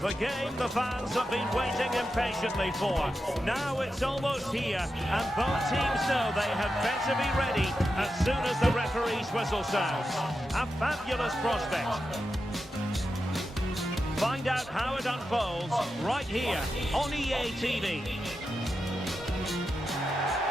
The game the fans have been waiting impatiently for. Now it's almost here, and both teams know they had better be ready as soon as the referee's whistle sounds. A fabulous prospect. Find out how it unfolds right here on EA TV.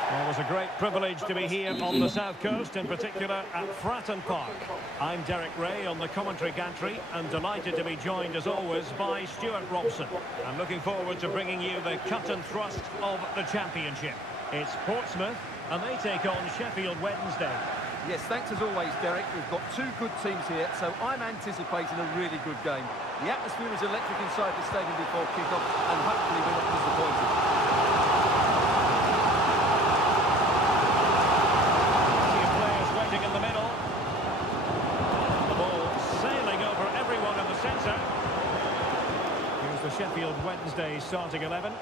Well, it was a great privilege to be here on the South Coast, in particular at Fratton Park. I'm Derek Ray on the commentary gantry, and delighted to be joined as always by Stuart Robson. I'm looking forward to bringing you the cut and thrust of the championship. It's Portsmouth, and they take on Sheffield Wednesday. Yes, thanks as always, Derek. We've got two good teams here, so I'm anticipating a really good game. The atmosphere is electric inside the stadium before kick-off, and hopefully we're not disappointed. Players waiting in the middle. The ball sailing over everyone in the centre. Here's the Sheffield Wednesday starting 11.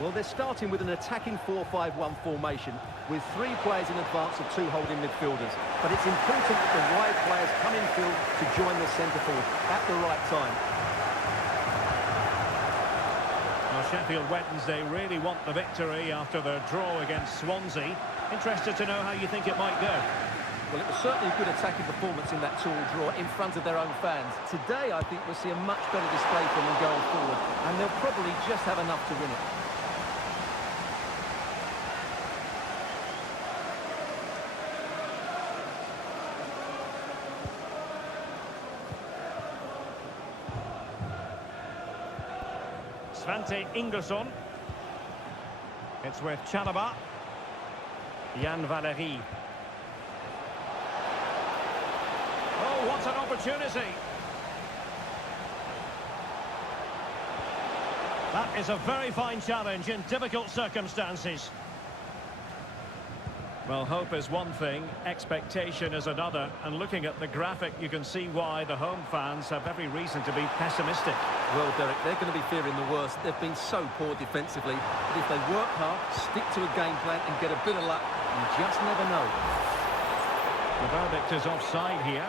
Well, they're starting with an attacking 4-5-1 formation with three players in advance of two holding midfielders. But it's important that the wide players come in field to join the centre forward at the right time. Well, Sheffield Wednesday really want the victory after their draw against Swansea. Interested to know how you think it might go. Well, it was certainly a good attacking performance in that 2-2 draw in front of their own fans. Today, I think we'll see a much better display from them going forward, and they'll probably just have enough to win it. Svante Ingerson. It's with Carabao. Jan Valery. Oh, what an opportunity! That is a very fine challenge in difficult circumstances. Well, hope is one thing, expectation is another, and looking at the graphic you can see why the home fans have every reason to be pessimistic. Well, Derek, they're going to be fearing the worst. They've been so poor defensively, but if they work hard, stick to a game plan and get a bit of luck, you just never know. The verdict is offside here.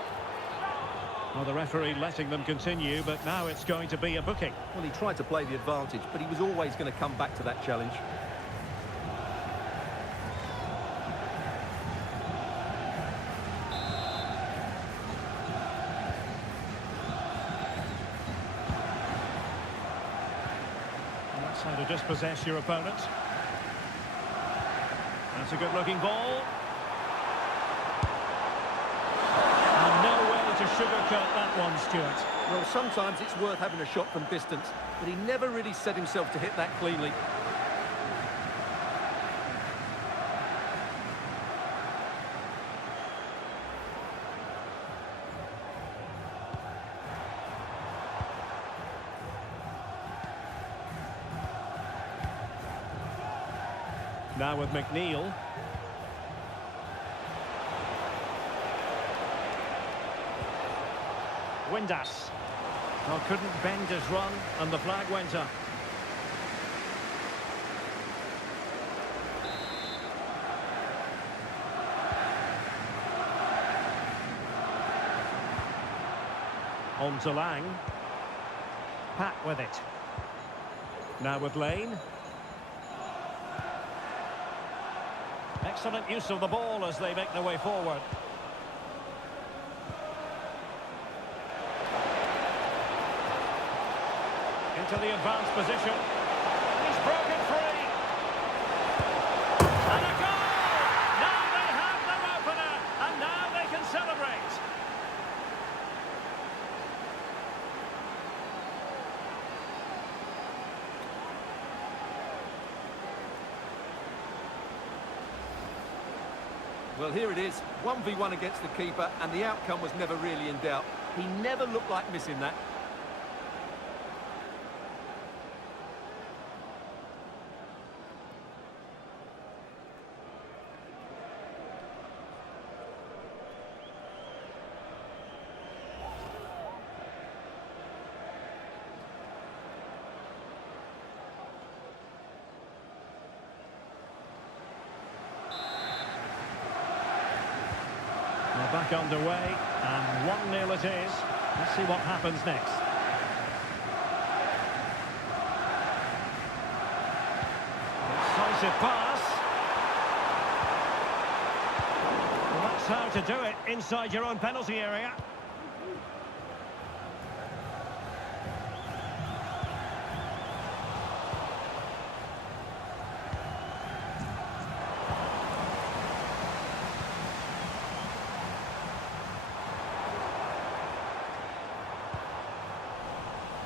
Well, the referee letting them continue, but now it's going to be a booking. Well, he tried to play the advantage, but he was always going to come back to that challenge. That's how to dispossess your opponent. That's a good-looking ball. And no way to sugarcoat that one, Stuart. Well, sometimes it's worth having a shot from distance, but he never really set himself to hit that cleanly. Now with McNeil. Windass. Well, couldn't bend his run, and the flag went up. On to Lang. Pat with it. Now with Lane. Excellent use of the ball as they make their way forward. Into the advanced position. He's broken free. And a goal! Now they have their opener, and now they can celebrate. Well, here it is, 1v1 against the keeper, and the outcome was never really in doubt. He never looked like missing that. They're back underway, and 1-0 it is. Let's see what happens next. Decisive pass. Well, that's how to do it inside your own penalty area.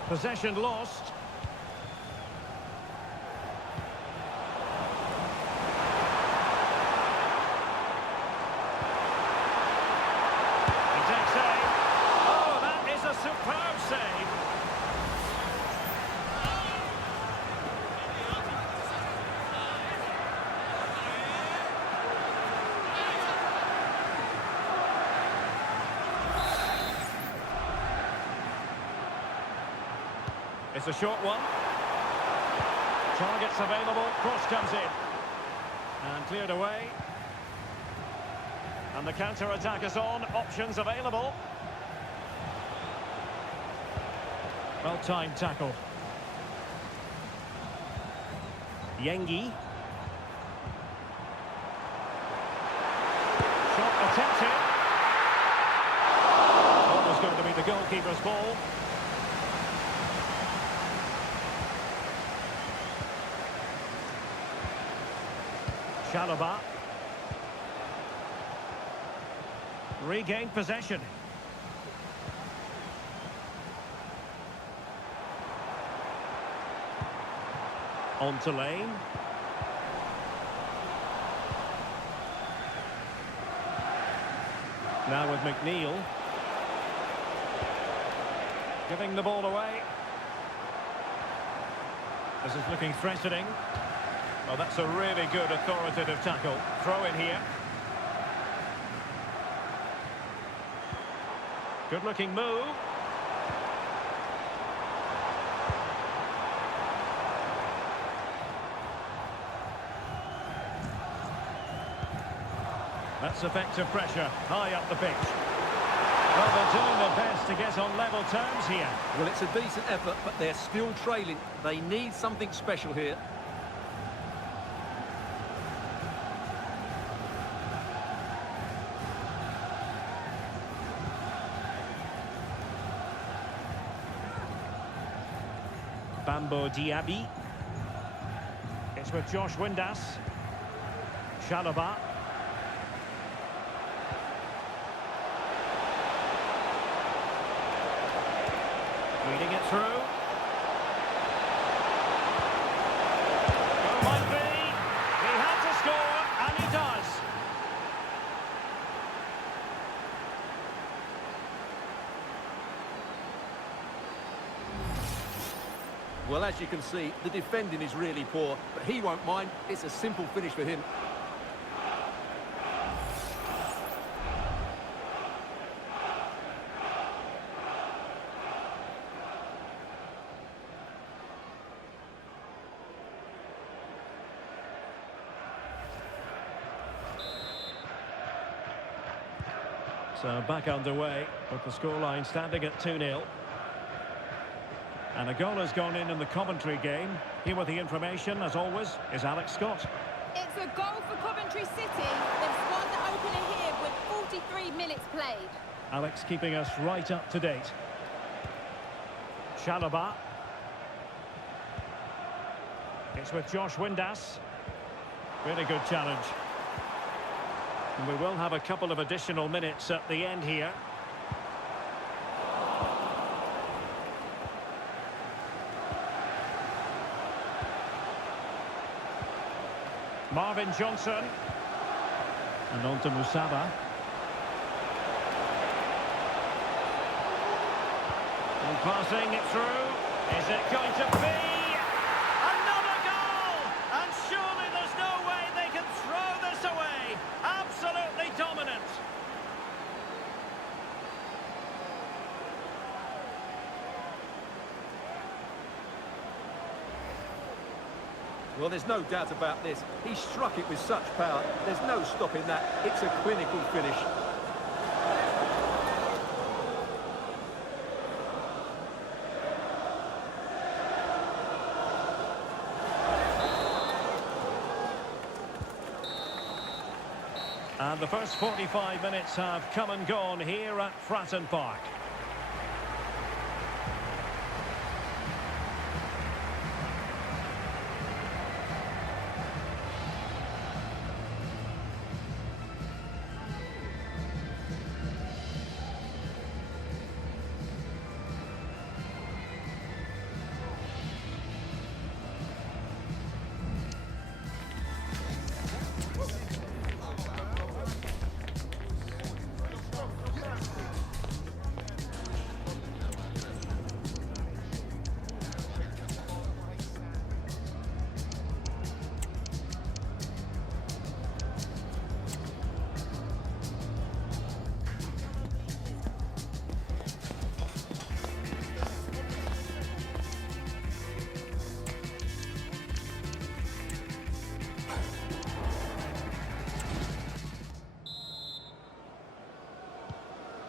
Possession lost. He takes aim. Oh, that is a superb save. It's a short one. Targets available, cross comes in. And cleared away. And the counter-attack is on, options available. Well-timed tackle. Yengi. Shot attempted. Almost going to be the goalkeeper's ball. Carabao. Regained possession. On to Lane. Now with McNeil. Giving the ball away. This is looking threatening. Oh, that's a really good authoritative tackle. Throw in here. Good-looking move. That's effective pressure, high up the pitch. Well, they're doing their best to get on level terms here. Well, it's a decent effort, but they're still trailing. They need something special here. Bambo Diaby. It's with Josh Windass. Chalobah. Reading it through. Oh, might be. He had to score, and he does. Well, as you can see, the defending is really poor, but he won't mind. It's a simple finish for him. So back underway, with the scoreline standing at 2-0. And a goal has gone in the Coventry game. Here with the information, as always, is Alex Scott. It's a goal for Coventry City. They've scored the opener here with 43 minutes played. Alex keeping us right up to date. Chalobah. It's with Josh Windass. Really good challenge. And we will have a couple of additional minutes at the end here. Marvin Johnson. And on to Musaba. And passing it through. Is it going to be another goal? And surely there's no way they can throw this away. Absolutely dominant. Well, there's no doubt about this. He struck it with such power. There's no stopping that. It's a clinical finish. And the first 45 minutes have come and gone here at Fratton Park.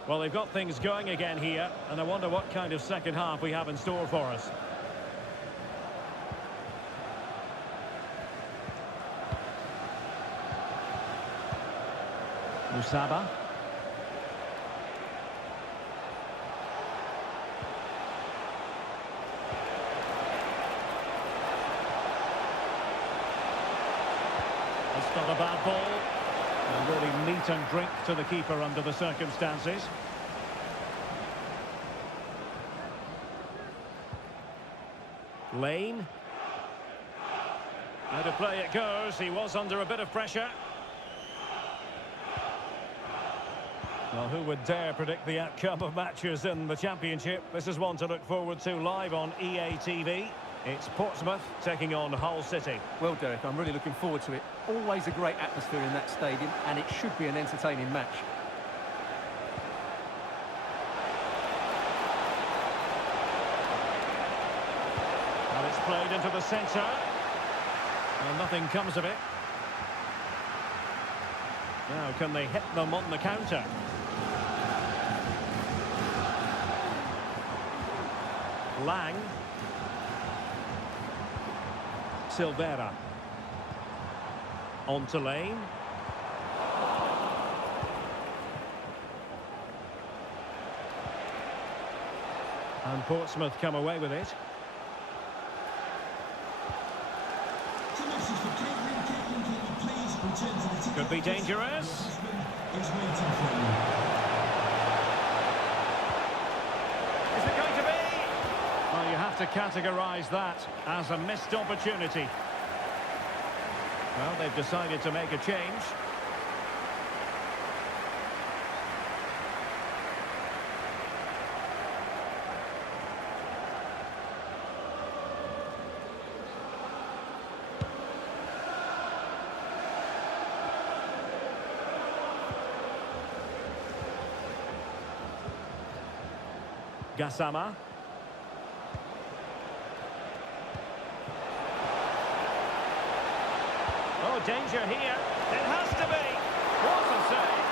Well, they've got things going again here, and I wonder what kind of second half we have in store for us. Musaba. It's not a bad ball. And really meat and drink to the keeper under the circumstances. Lane. Out of play it goes. He was under a bit of pressure. Well, who would dare predict the outcome of matches in the Championship? This is one to look forward to live on EA TV. It's Portsmouth taking on Hull City. Well, Derek, I'm really looking forward to it. Always a great atmosphere in that stadium, and it should be an entertaining match. Well, it's played into the centre. Well, nothing comes of it. Now, can they hit them on the counter? Lang. Silvera. On to Lane. And Portsmouth come away with it. Could be dangerous. Is it going to be? Well, you have to categorise that as a missed opportunity. Well, they've decided to make a change. Gassama. Oh, danger here. It has to be. What a save.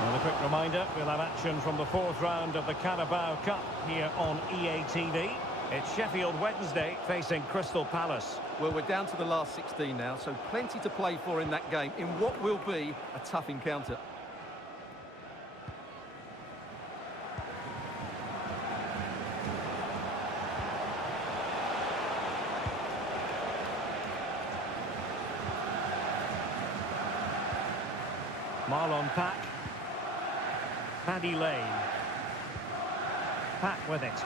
Well, a quick reminder, we'll have action from the fourth round of the Carabao Cup here on EA TV. It's Sheffield Wednesday facing Crystal Palace. Well, we're down to the last 16 now, so plenty to play for in that game, in what will be a tough encounter. Marlon Pack. Paddy Lane. Pack with it.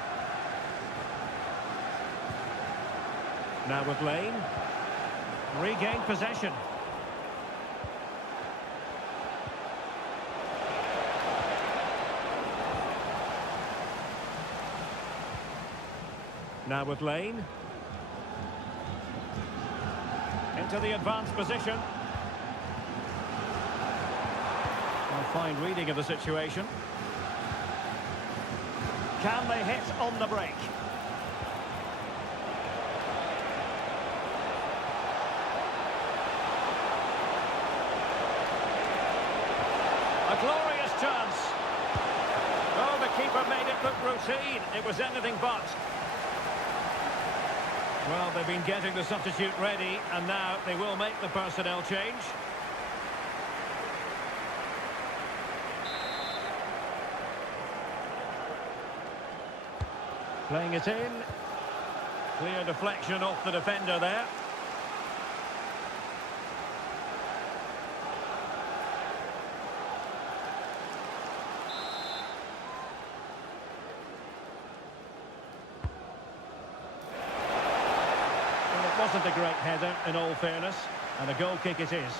Now with Lane. Regained possession. Now with Lane. Into the advanced position. Well, fine reading of the situation. Can they hit on the break? A glorious chance. Oh, the keeper made it look routine. It was anything but. Well, they've been getting the substitute ready, and now they will make the personnel change. Playing it in. Clear deflection off the defender there. Well, it wasn't a great header, in all fairness, and a goal kick it is.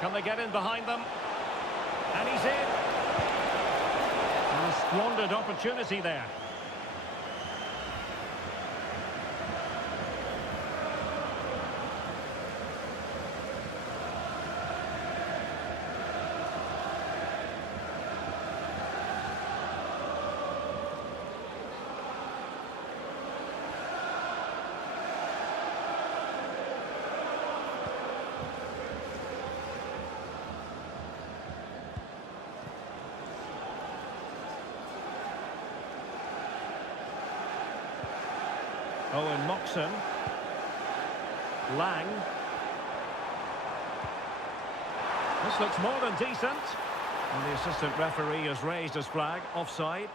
Can they get in behind them? And he's in. And a squandered opportunity there. Owen Moxon. Lang. This looks more than decent. And the assistant referee has raised his flag, offside.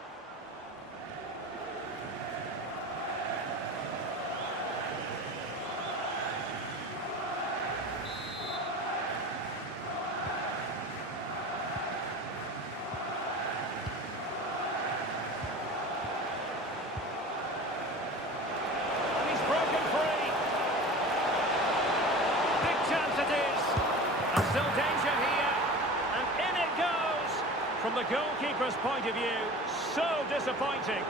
Still danger here, and in it goes. From the goalkeeper's point of view, so disappointing.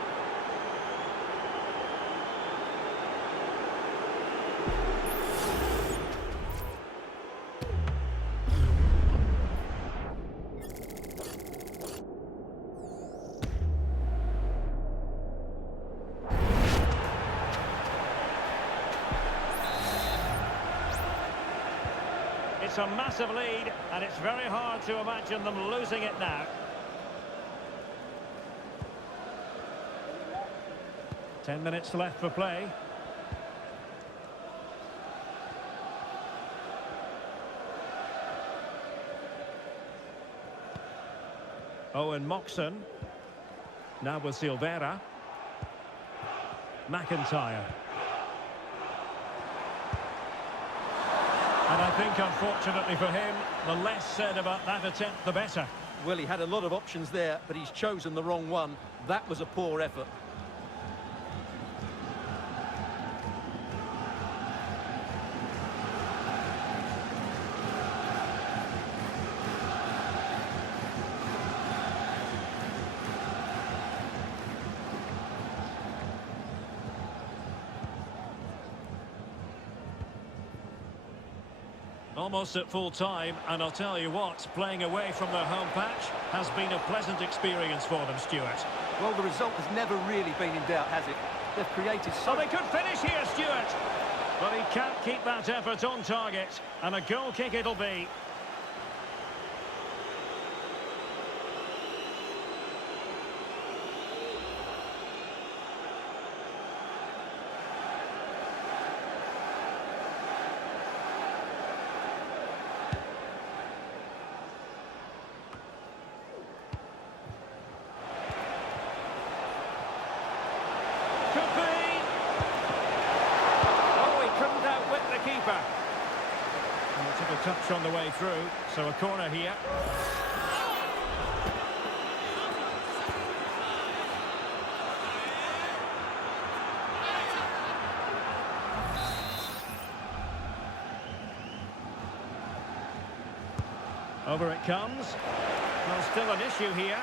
It's a massive lead, and it's very hard to imagine them losing it now. Ten minutes left for play. Owen Moxon. Now with Silvera. McIntyre. And I think, unfortunately for him, the less said about that attempt, the better. Well, he had a lot of options there, but he's chosen the wrong one. That was a poor effort. Almost at full time, and I'll tell you what, playing away from their home patch has been a pleasant experience for them, Stuart. Well, the result has never really been in doubt, has it? They've created so... Oh, they could finish here, Stuart! But he can't keep that effort on target, and a goal kick it'll be. Touch on the way through, so a corner here. Over it comes. Well, still an issue here.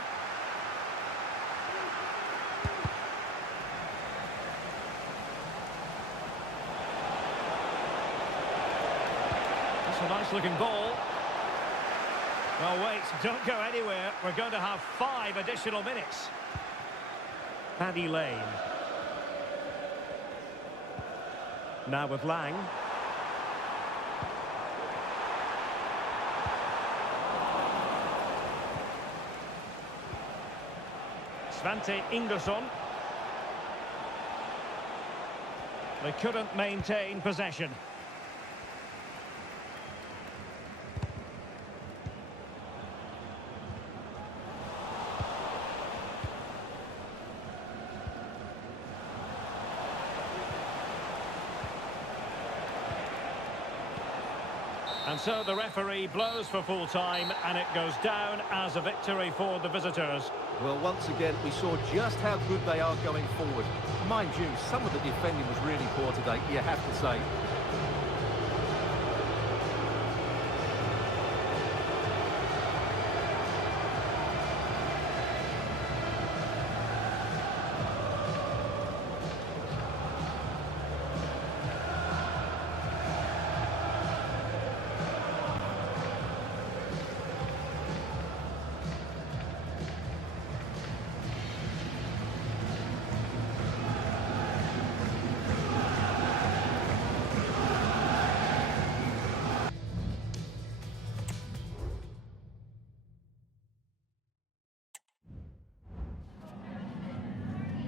A nice looking ball. Well, wait, don't go anywhere. We're going to have 5 additional minutes. Paddy Lane. Now with Lang. Svante Ingerson. They couldn't maintain possession. And so the referee blows for full time, and it goes down as a victory for the visitors. Well, once again, we saw just how good they are going forward. Mind you, some of the defending was really poor today, you have to say.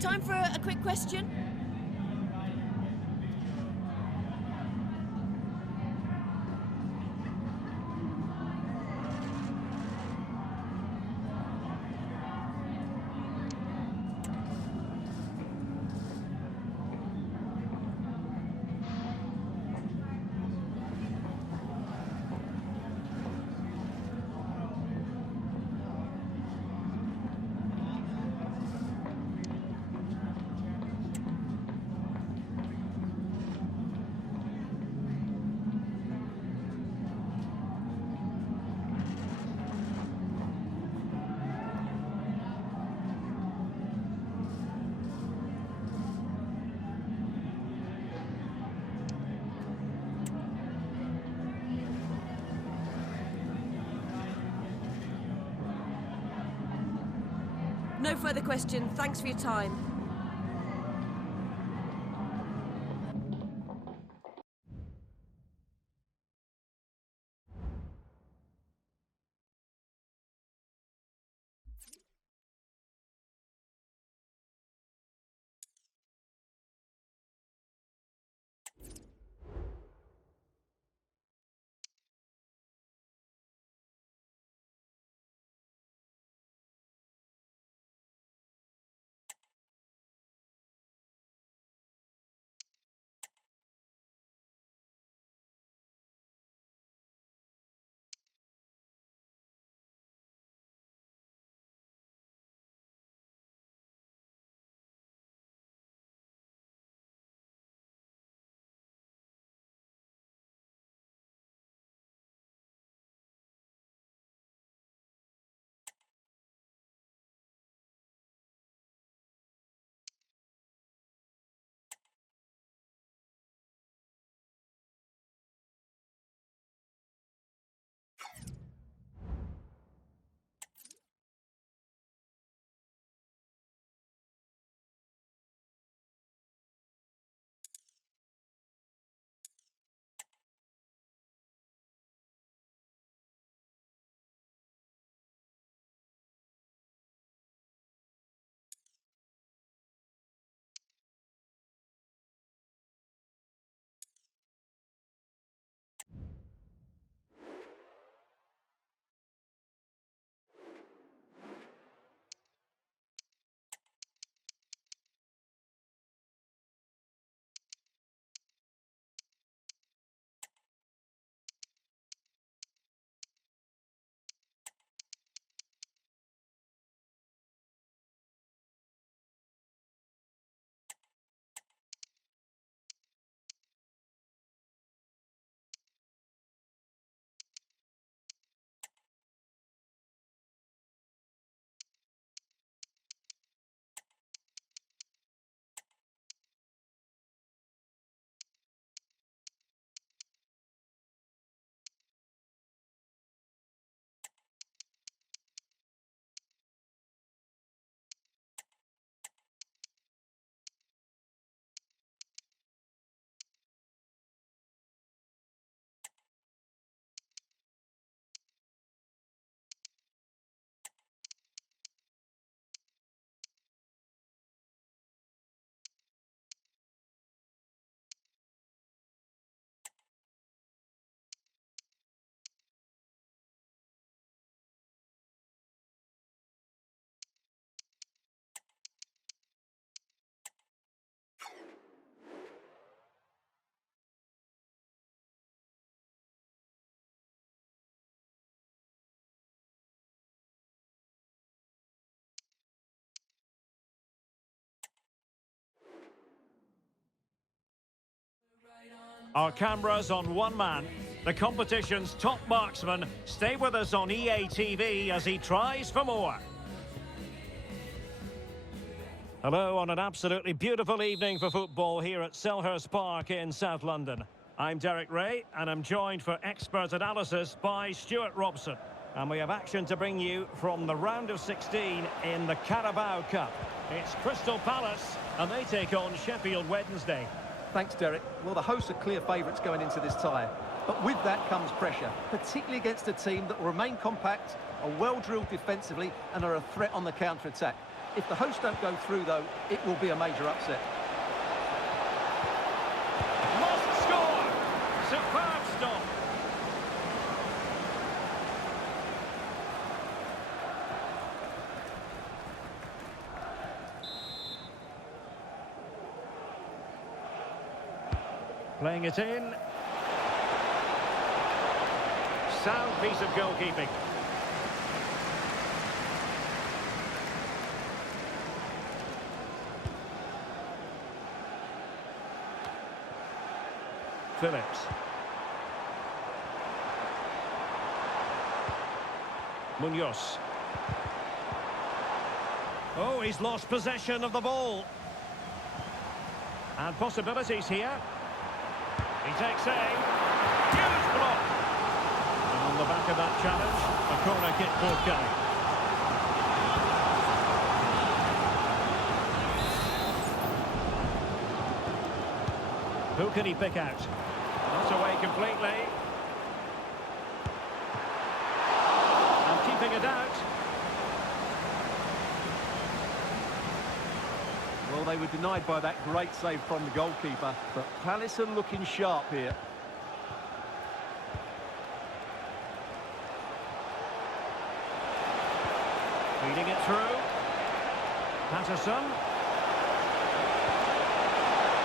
Time for a quick question. No further question. Thanks for your time. Our cameras on one man, the competition's top marksman. Stay with us on EA TV as he tries for more. Hello on an absolutely beautiful evening for football here at Selhurst Park in South London. I'm Derek Ray and I'm joined for expert analysis by Stuart Robson. And we have action to bring you from the round of 16 in the Carabao Cup. It's Crystal Palace and they take on Sheffield Wednesday. Thanks, Derek. Well, the hosts are clear favourites going into this tie. But with that comes pressure, particularly against a team that will remain compact, are well-drilled defensively and are a threat on the counter-attack. If the hosts don't go through, though, it will be a major upset. Must score! Superb stop! Playing it in. Sound piece of goalkeeping. Phillips. Munoz. Oh, he's lost possession of the ball. And possibilities here. He takes aim. Huge block. And on the back of that challenge, a corner kick forthcoming. Who can he pick out? Not away completely. And keeping it out. Well, they were denied by that great save from the goalkeeper, but Palace are looking sharp here. Feeding it through. Patterson.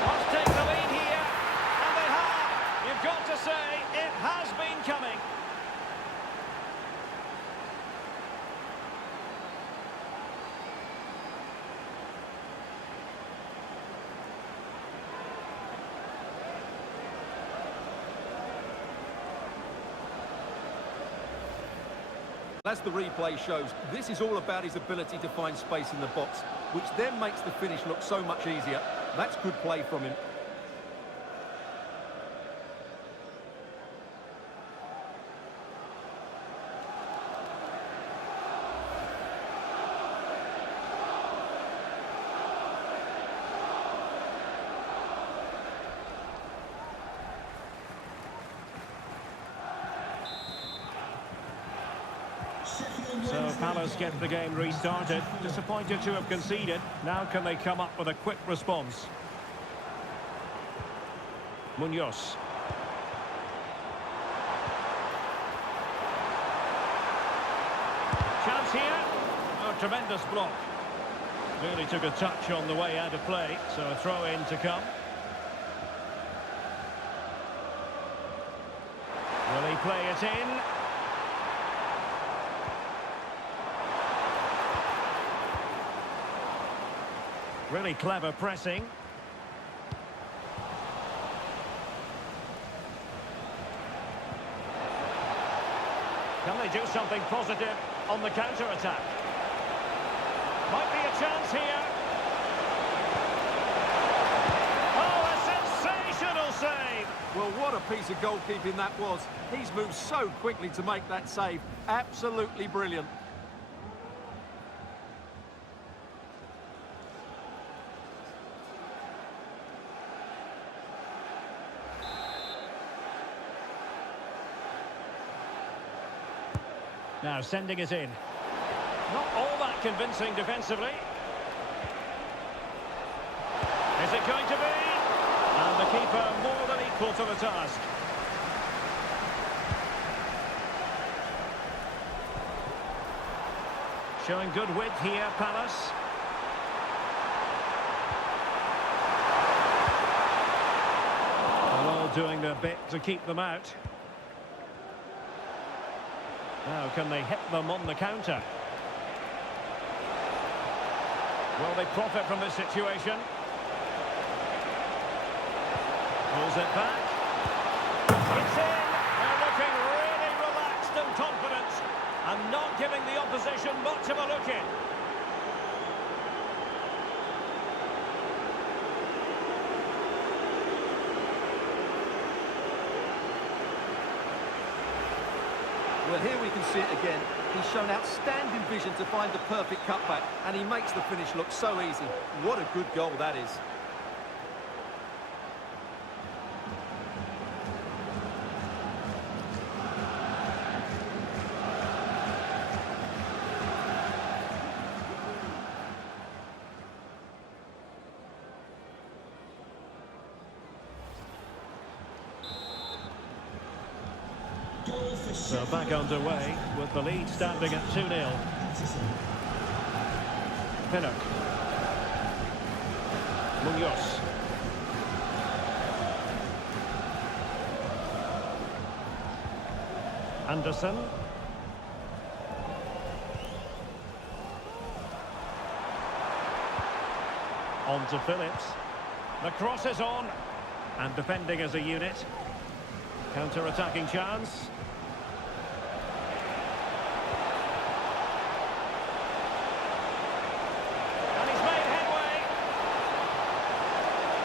Must take the lead here. And they have. You've got to say, it has been coming. As the replay shows, this is all about his ability to find space in the box, which then makes the finish look so much easier. That's good play from him. So Palace get the game restarted. Disappointed to have conceded. Now can they come up with a quick response? Munoz. Chance here. Oh, tremendous block. Really took a touch on the way out of play. So a throw in to come. Will he play it in? Really clever pressing. Can they do something positive on the counter-attack? Might be a chance here. Oh, a sensational save! Well, what a piece of goalkeeping that was. He's moved so quickly to make that save. Absolutely brilliant. Now sending it in. Not all that convincing defensively. Is it going to be? And the keeper more than equal to the task. Showing good width here, Palace. They're all doing their bit to keep them out. Now, can they hit them on the counter? Will they profit from this situation? Pulls it back. position, much of a look in. Well, here we can see it again. He's shown outstanding vision to find the perfect cutback, and he makes the finish look so easy. What a good goal that is. So back underway with the lead standing at 2-0. Pinnock. Munoz. Anderson. On to Phillips. The cross is on. And defending as a unit. Counter-attacking chance.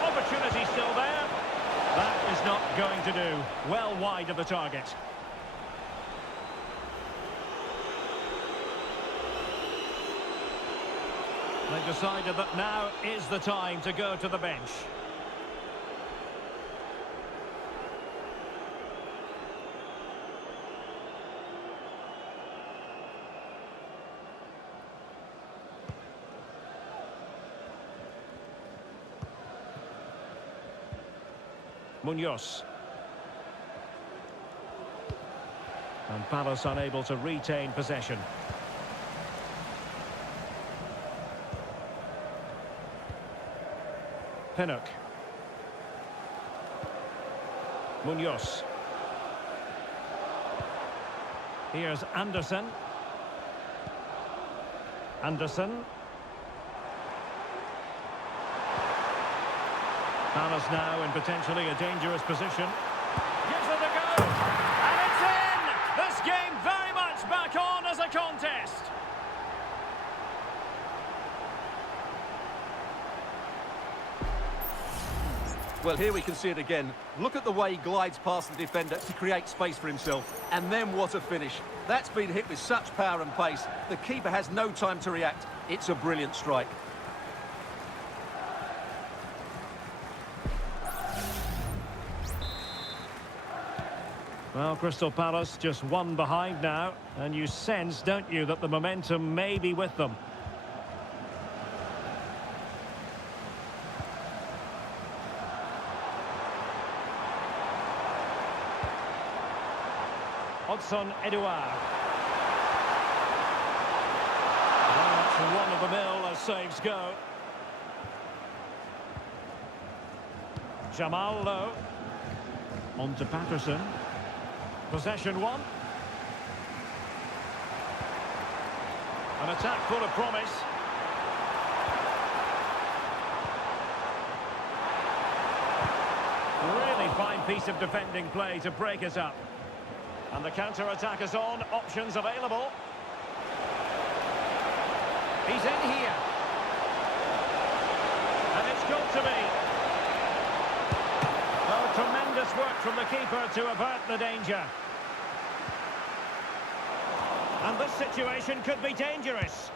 Opportunity still there. That is not going to do. Well wide of the target. They've decided that now is the time to go to the bench. Munoz. And Palace unable to retain possession. Pinnock. Munoz. Here's Anderson. Anderson. Palace now in potentially a dangerous position. Gives it a go! And it's in! This game very much back on as a contest. Well, here we can see it again. Look at the way he glides past the defender to create space for himself. And then what a finish. That's been hit with such power and pace. The keeper has no time to react. It's a brilliant strike. Well, Crystal Palace just one behind now, and you sense, don't you, that the momentum may be with them. Hudson Edouard. Well, that's run-of-the-mill as saves go. Jamal Lowe. On to Patterson. Possession one. An attack full of promise. Really fine piece of defending play to break us up. And the counter-attack is on. Options available. He's in here. And it's got to be. Oh, tremendous work from the keeper to avert the danger. And this situation could be dangerous.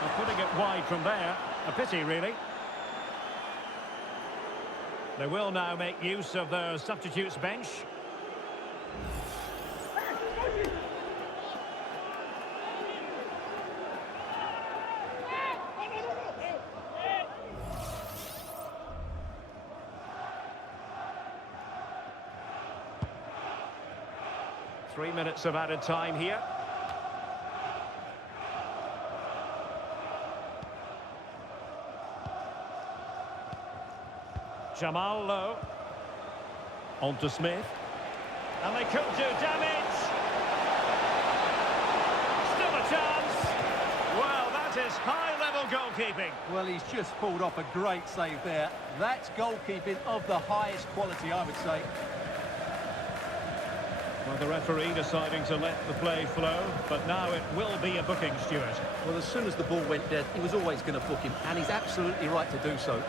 And putting it wide from there, a pity really. They will now make use of their substitutes bench. Three minutes of added time here. Jamal Lowe. On to Smith. And they could do damage. Still a chance. Well, that is high-level goalkeeping. Well, he's just pulled off a great save there. That's goalkeeping of the highest quality, I would say. Well, the referee deciding to let the play flow, but now it will be a booking, Stuart. Well, as soon as the ball went dead, he was always going to book him, and he's absolutely right to do so.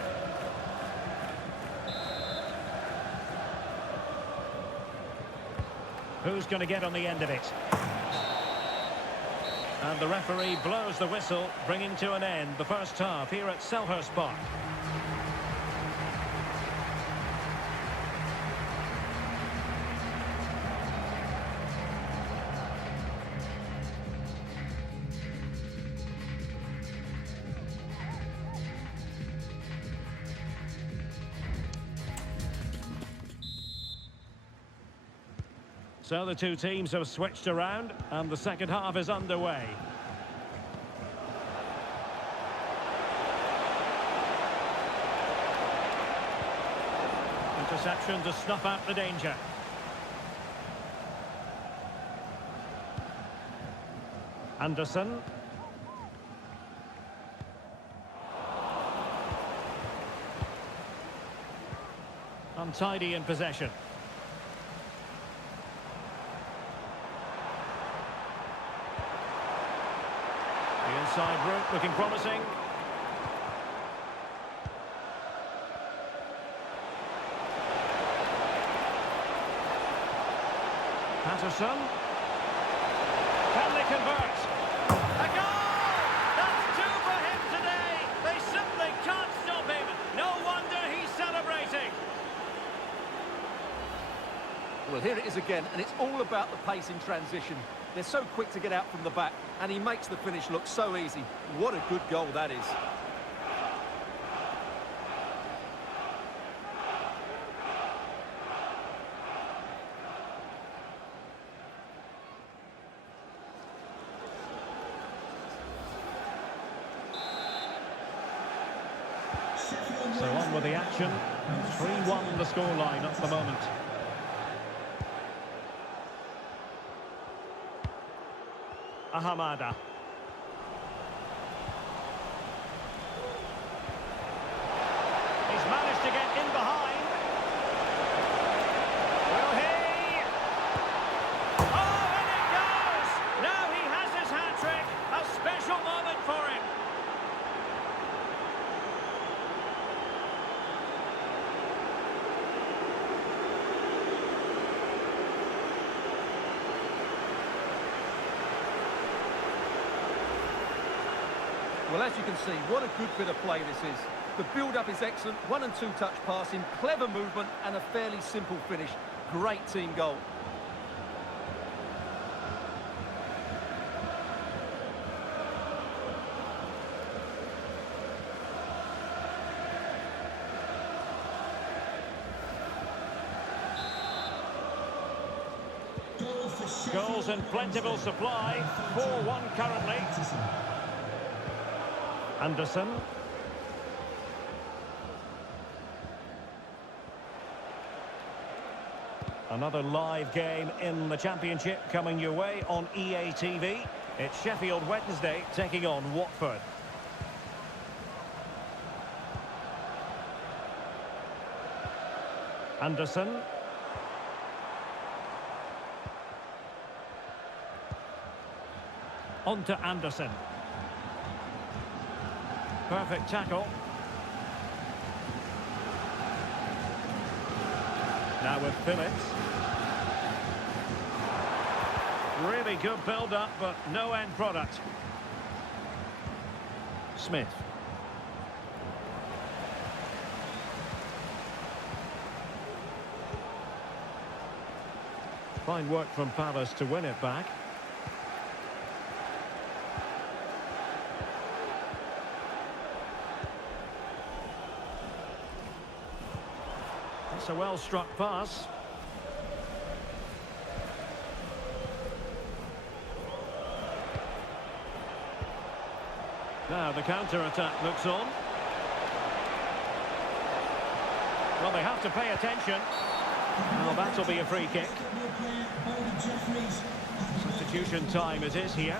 Who's going to get on the end of it? And the referee blows the whistle, bringing to an end the first half here at Selhurst Park. So the two teams have switched around and the second half is underway. Interception to snuff out the danger. Anderson. Untidy in possession. The inside route looking promising. Patterson. Can they convert? A goal! That's two for him today. They simply can't stop him. No wonder he's celebrating. Well, here it is again, and it's all about the pace in transition. They're so quick to get out from the back, and he makes the finish look so easy. What a good goal that is. So on with the action. 3-1 the scoreline at the moment. Ahamada. He's managed to get in behind. Will he? Oh, and it goes! Now he has his hat-trick. A special moment for him. Well, as you can see, what a good bit of play this is. The build-up is excellent, 1- and 2-touch passing, clever movement, and a fairly simple finish. Great team goal. Goals in plentiful supply. 4-1 currently. Anderson. Another live game in the Championship coming your way on EA TV. It's Sheffield Wednesday taking on Watford. Anderson. On to Anderson. Perfect tackle. Now with Phillips. Really good build-up, but no end product. Smith. Fine work from Palace to win it back. It's a well-struck pass. Now the counter-attack looks on. Well, they have to pay attention. Well, that'll be a free kick. Substitution time it is here.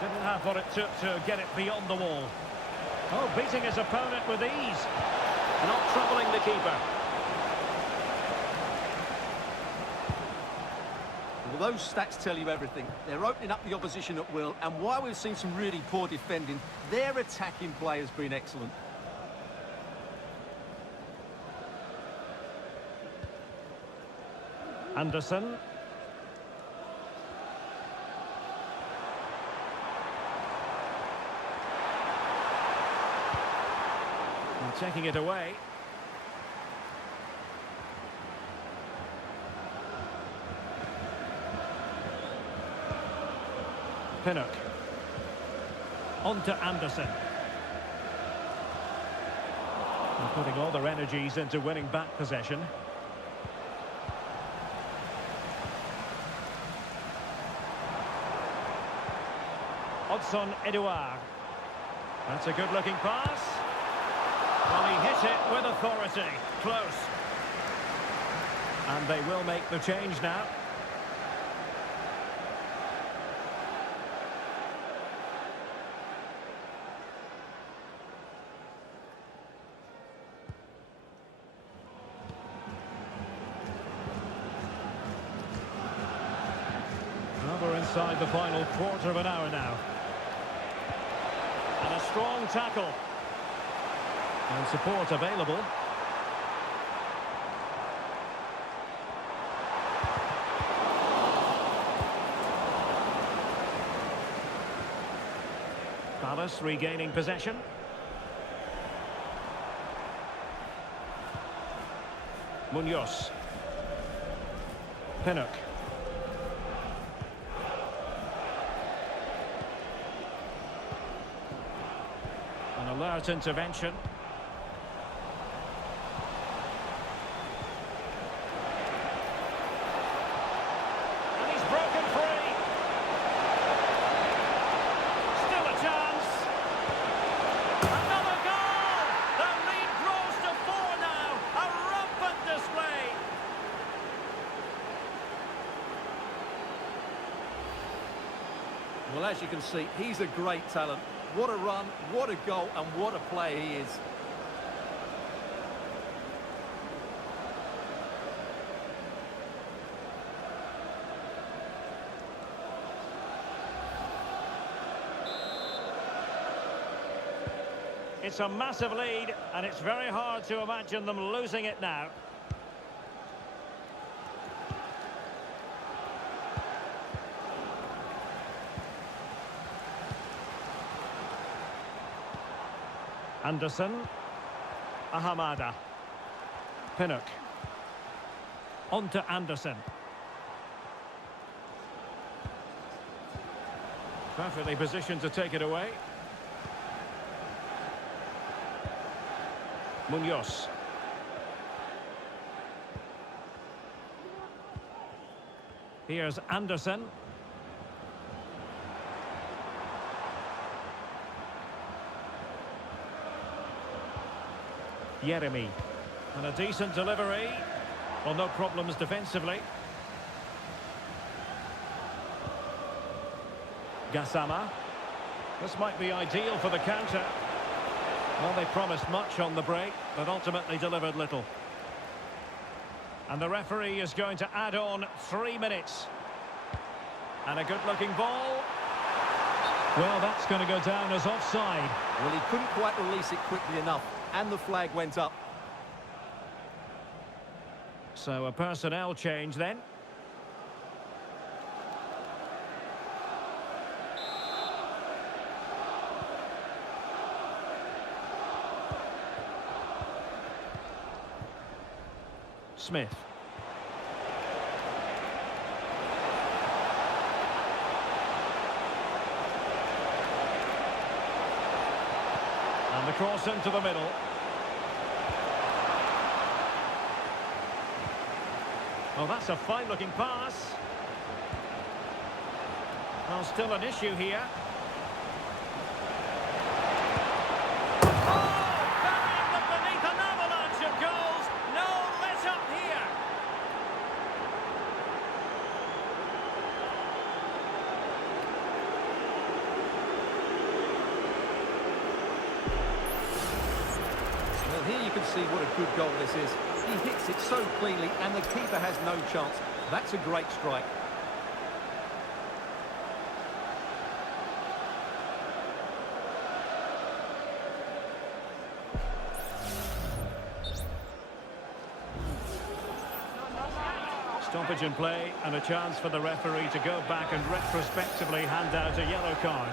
Didn't have what it took to get it beyond the wall. Oh, beating his opponent with ease. Not troubling the keeper. Well, those stats tell you everything. They're opening up the opposition at will, and while we've seen some really poor defending, their attacking play has been excellent. Anderson. And taking it away. Pinnock. On to Anderson. And putting all their energies into winning back possession. Odson Edouard. That's a good-looking pass. Well, he hit it with authority. Close. And they will make the change now. Well, we're inside the final quarter of an hour now. And a strong tackle. And support available. Palace regaining possession. Munoz. Pinnock. An alert intervention. And he's broken free. Still a chance. Another goal! The lead grows to 4 now. A rampant display. Well, as you can see, he's a great talent. What a run, what a goal, and what a player he is. It's a massive lead, and it's very hard to imagine them losing it now. Anderson. Ahamada. Pinnock. On to Anderson. Perfectly positioned to take it away. Munoz. Here's Anderson. Yeremy. And a decent delivery. Well, no problems defensively. Gassama. This might be ideal for the counter. Well, they promised much on the break, but ultimately delivered little. And the referee is going to add on 3 minutes. And a good-looking ball. Well, that's going to go down as offside. Well, he couldn't quite release it quickly enough, and the flag went up. So a personnel change then. Smith. And the cross into the middle. Oh, that's a fine-looking pass. Well, still an issue here. here you can see what a good goal this is. He hits it so cleanly and the keeper has no chance. That's a great strike. Stoppage in play and a chance for the referee to go back and retrospectively hand out a yellow card.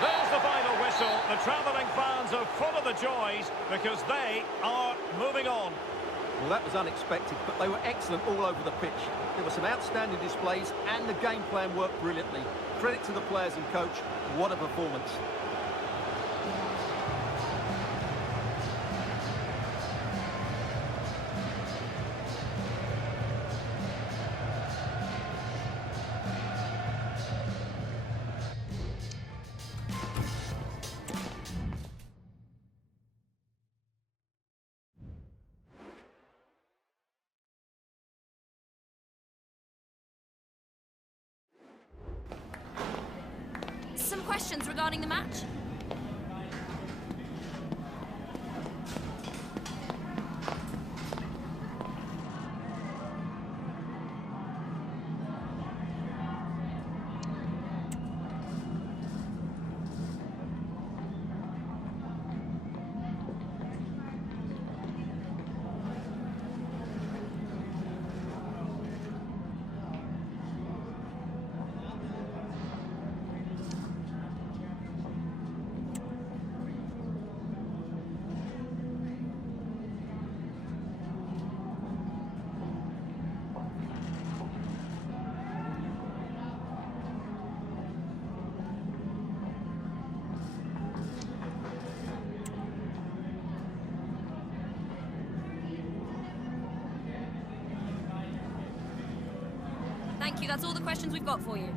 There's the final whistle. The travelling fans are full of the joys because they are moving on. Well, that was unexpected, but they were excellent all over the pitch. There were some outstanding displays and the game plan worked brilliantly. Credit to the players and coach. What a performance. Some questions regarding the match? Thank you, that's all the questions we've got for you.